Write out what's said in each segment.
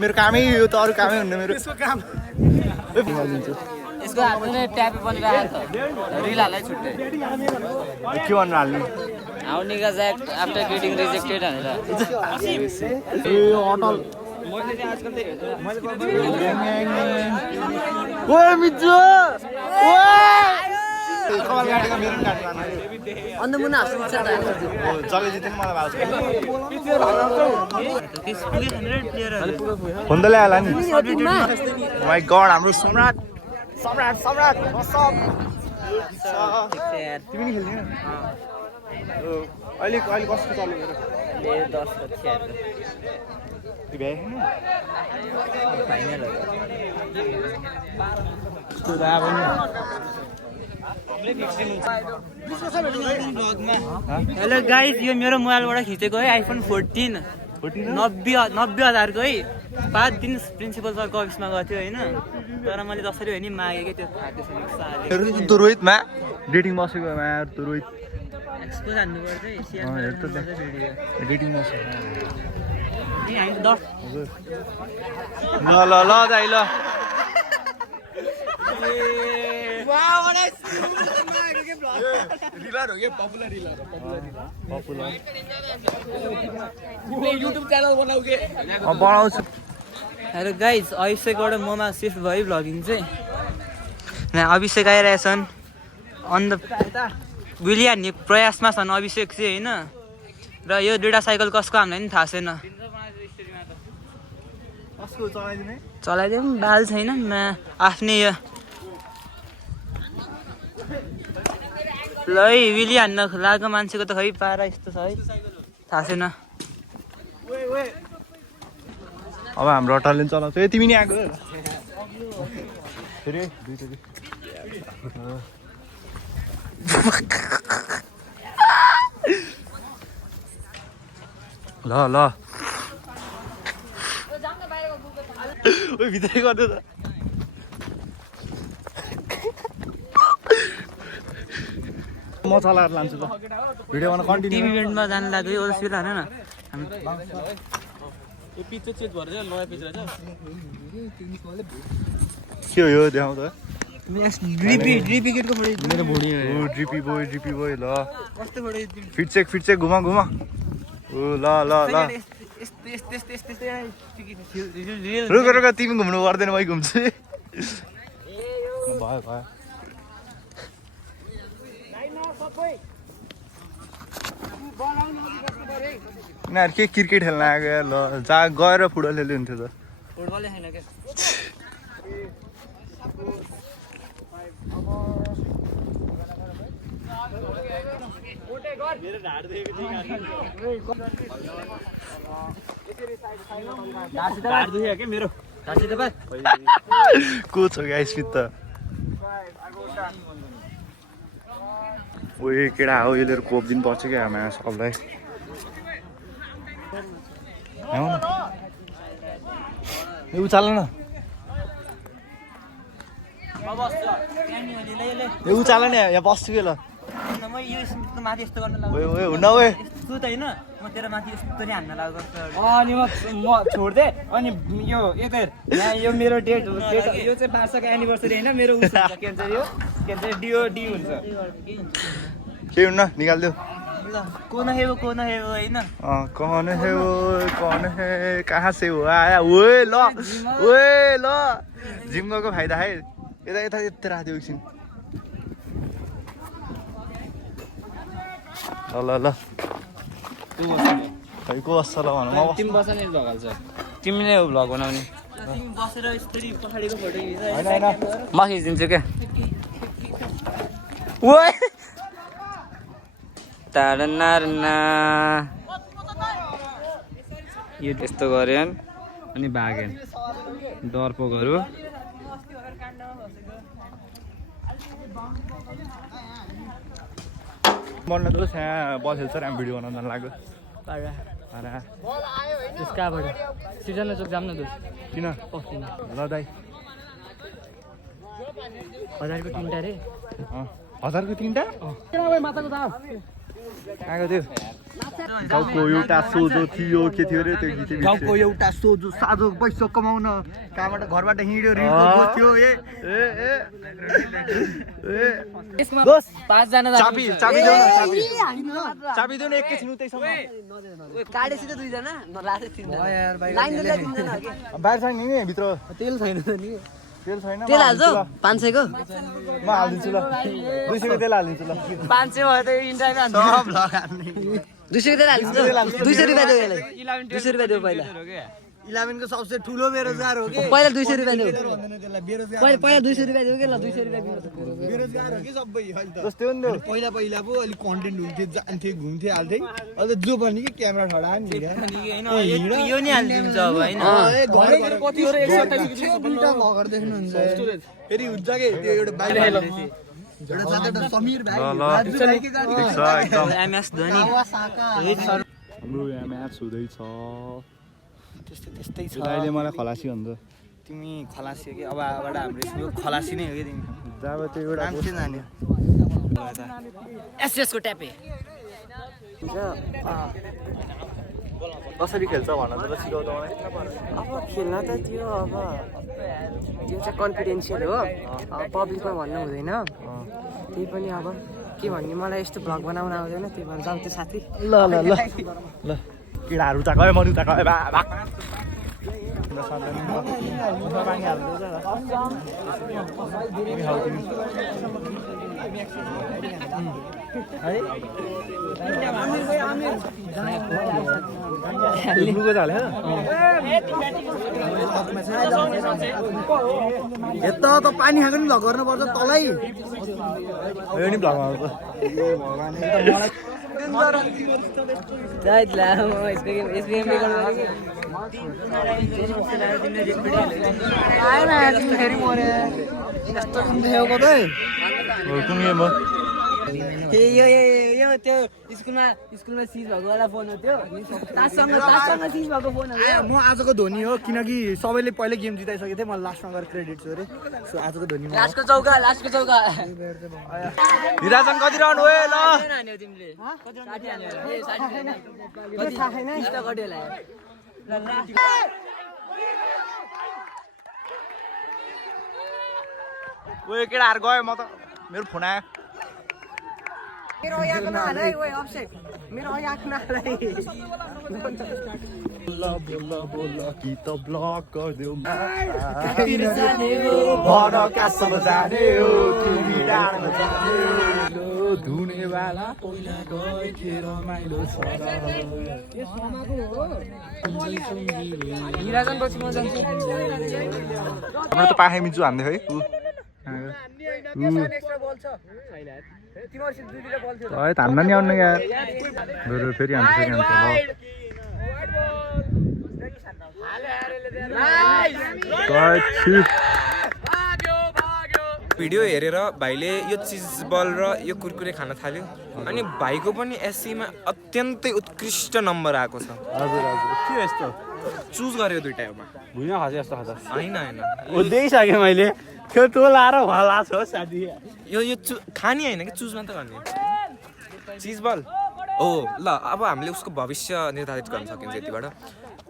मेरो कामै यो त अरू कामै हुन्न मेरो यसको हातले ट्याप बनिरहेको छ रिलालाई छुट्टै के भन्नु हाल्नु हाउ निगा ज्याक आफ्टर गेटिङ रिजेक्टेड भनेर ए अटल मैले चाहिँ आजकल त्यही ओए मिजो ओए कपाल गाडीको मेरो पनि गाडी लानु अन्त मुना हाँस्नु छ जग्गा जित्नु मलाई भएको त्यस पुगे 100 प्लेयरहरु फोन त ल्याएला नि माई गॉड हाम्रो सम्राट तिमी नि खेल्ने अहिले कस्तो चल्यो मेरो 10 बच्चाहरु हेलो गाइस यो मेरो मोबाइलबाट खिचेको है आइफोन 14 90,000 को है 5 दिन प्रिन्सिपल सरको अफिसमा गएको थियो हैन तर मैले जसरी होइन मागे के त्यो फाटेछ नि त्यो रोहितमा डेटिङ बसेको मा त्यो रोहित एक्सपोज हान्नु पर्छ है शेयर गर्नु भिडियो डेटिङ बसेको नि हामी 10 ल दाइ ल रिलर हो के पपुलर युट्युब च्यानल बनाऊ के बनाउँछु हेलो गाइज अभिषेकबाट ममा सिफ्ट भयो भ्लगिङ चाहिँ अभिषेक आइरहेछन् अन द विलियन नि प्रयासमा छन् अभिषेक चाहिँ होइन र यो दुईवटा साइकल कसको हामीलाई पनि थाहा छैन चलाइदिउँ बाल छैन आफ्नै यो ल है विली हान्न लागेको मान्छेको त खै पारा यस्तो छ है थाहा छैन अब हाम्रो अटलले चलाउँछ ए तिमी नि आएको फेरि ल ओइ भित्रै गर्दै त म चलाएर लान्छु ल भिडियो बनाउन कन्टिन्यू टिभी इभेन्टमा जान लाग्यो यो सुला हैन न यो पिच चाहिँ चेन्ज भएर चाहिँ नयाँ पिच रहेछ के हो यो देखाउँ त ड्रिपी केटको फोटो मेरो भुँडी ओ ड्रिपी बोय ल कस्तो फोटो फिट चेक घुमा ओ ल रुक तिमी घुम्नु पर्दैन मै घुम्छु भयो यिनीहरू के क्रिकेट खेल्न आएको ल जहाँ गएर फुटबल खेल्दै हुन्थ्यो त फुटबलै छैन के को छ गाइस फिट त ओए केडा हो यसले कोप दिन पर्छ क्या आमा सबलाई उचाल न उचाल नि यहाँ बस्छु के ल माथि यस्तो गर्न हुन्न ओए यस्तो त होइन म तेरो माथि यस्तो नि हान्न लाग्छ अनि म छोड्दे अनि यो यो मेरो डेट हो यो चाहिँ बार्साको एनिभर्सरी होइन मेरो उस हुन्छ के भन्छ यो के भन्छ डी हुन्छ के हुन्न निकाल्दियो कौन है वो होइन कौन है कहाँ से हो आया ओए ल जिम गएको फाइदा है यता राख्दियो एकछिन ल खै को बस्छ ल भन म तिमी बस्छ नि भ्लग हाल्छ तिमी नै हो भ्लग बनाउने तिमी बसेर यसरी पछाडिको फोटो खिच्छ होइन म खिचिदिन्छु क्या ओए तारना यो त्यस्तो गरेन् अनि भागेन् डरपोकहरू मन त यहाँ बल खेल्छ हामी भिडियो बनाउन लाग्यो त्यसकाबाट सिजनल चोक जाम न त किन ल दाइ 1000 को 3टा रे 1000 को 3टा माताको दाम आएको थियो गाउँको एउटा सोझो थियो के थियो रे त्यो गीत गाउँको एउटा सोझो साझो पैसा कमाउन कहाँबाट घरबाट हिँड्यो ऋणको बोझ थियो दोस्त 5 जना चाबी देऊ न चाबी देऊ न एकैछिन उतैसम्म काटेसित 2 जना नराथे 3 जना लाइन दिँदा 3 जना के बाहिर छैन नि भित्र तेल छैन नि तेल छैन तेल हाल्छौ 500 को म हालिदिन्छु ल 200 को तेल हालिदिन्छु ल 500 भयो त इन्टरभ्यु हान्नु सब लगार्ने 200 को तेल हाल्छौ 200 रुपैयाँ देऊ यसलाई 200 रुपैयाँ देऊ पहिला 11 को सबसे ठुलो बेरोजगार हो के पहिला 200 रुपैयाँ देऊ बेरोजगार पहिला 200 रुपैयाँ देऊ के ल 200 रुपैयाँ दिनु बेरोजगार हो कि सबै अहिले त जस्तै हो नि पहिला पो अलि कन्टेन्ट हुन्थे जान्थे घुम्थे हाल्थे अहिले जो पनि के क्यामेरा ठडा नि यो नि हालिदिन्छ अब हैन घरै कति हो 127 मिटर मगर देख्नुहुन्छ फेरि हुन्छ के त्यो एउटा बाइक एउटा साथै एउटा समीर भाइ राजु भाइ के गाडी एकदम एमएस धोनी हाम्रो यहाँ म्याच हुँदैछ त्यस्तै छ अहिले मलाई खलासी भन्छ तिमी खलासी हो कि अबबाट हाम्रो यो खलासी नै हो कि तिमी जब त्यो एउटा नाम चाहिँ जान्यो एसएस को ट्यापे कसरी खेल्छ भन त सिकाउ त मलाई अब खेल्न त त्यो अब त्यो चाहिँ कन्फिडेन्सियल हो पब्लिकमा भन्नु हुँदैन त्यही पनि अब के भन्ने मलाई यस्तो भ्लग बनाउन आउँदैन त्यही भएर जाऊ त्यो साथी ल केटाहरू ताक मनु ताक भाग यता त पानी खाएको नि भ्लग गर्नुपर्छ तलै यो नि भ्लगमा आउँछ यो त्यो स्कुलमा सिज भएको वाला फोन हो त्यो तासँग सिज भएको फोन हो म आजको धोनी हो किनकि सबैले पहिले गेम जिताइसकेको थिएँ मलाई लास्टमा गएर क्रेडिट छु अरे सो आजको धोनी लास्टको चौका निराजन कति राउन्ड हो ल हान्यौ तिमीले 60 ओए केटाहरू गयो म त मेरो फोन आयो मेरो यहाँ नहालै ओए अभिषेक मेरो यहाँ नहालै बोला कि त ब्लक गरिदेऊ भन कासम जाने हो तिमी डाँडामा जाने हो धुनेवाला पहिला गए खेर माइलो छ निराजन पछि म जान्छु हाम्रो त पाखै मिन्चु हान्दै है हान्न नि आउनु यार फेरि हान्छ भिडियो हेरेर भाइले यो चिज बल र यो कुरकुरे खान थाल्यो अनि भाइको पनि एससीमा अत्यन्तै उत्कृष्ट नम्बर आएको छ हजुर के यस्तो चुज गर्यो दुईटा एउटा भुइँमा खसे जस्तो खाँदा होइन देखिसकेँ मैले त्यो तँ लाएर होला छ साथी यो खाने होइन कि चुज मात्रै गर्ने चिज बल हो ल अब हामीले उसको भविष्य निर्धारित गर्न सकिन्छ यतिबाट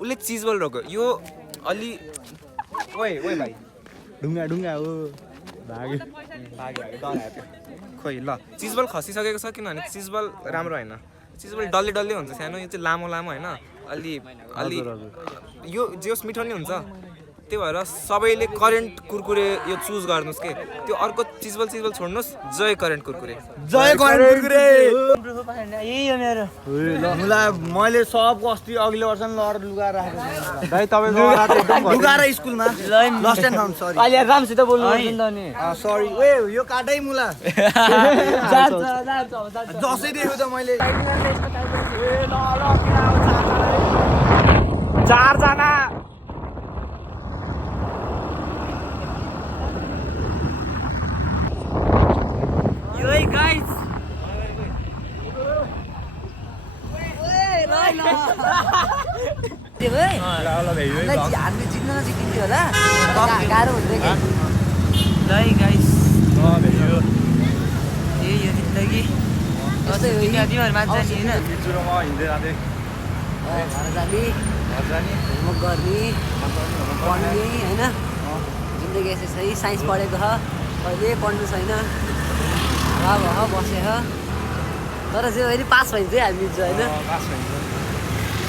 उसले चिज बल रोक्यो यो अलि ओए भाइ ढुङ्गा हो भाग्यो खोइ ल चिज बल खसिसकेको छ किनभने चिज बल राम्रो होइन चिज बल डल्ले हुन्छ सानो यो चाहिँ लामो होइन अलि यो जे होस् मिठो नि हुन्छ त्यही भएर सबैले करेन्ट कुरकुरे यो चुज गर्नुहोस् के त्यो अर्को चिजबल छोड्नुहोस् जय करेन्ट कुरकुरे यही हो मेरो मैले सबको अस्ति अघिल्लो वर्ष लड लुगा राखेको भाइ तपाईँको लुगा र स्कुलमा लस्ट एन्ड फाउन्ड सरी अहिले रामसित बोल्नु पर्छ नि त नि सरी ओ यो काटै मुला जसै देख्यो त मैले चारजना Hey guys! गाह्रो हुन्छ ल गाइस यो जिन्दगी यस्तै हो नि तिमीहरू माथि जाने होइन मिचु र म हिँड्दै जाँदै घर जाने घर जाने होमवर्क गर्ने पढ्ने होइन जिन्दगी यसै छ है साइन्स पढेको छ कहिले पढ्नु छैन भए बसेर तर जे होइन पास भइन्छ है हामी मिल्छ होइन पास भइन्छ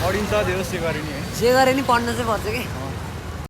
पढिन्छ धेरै से गरे नि है जे गरे नि पढ्नु चाहिँ पर्छ कि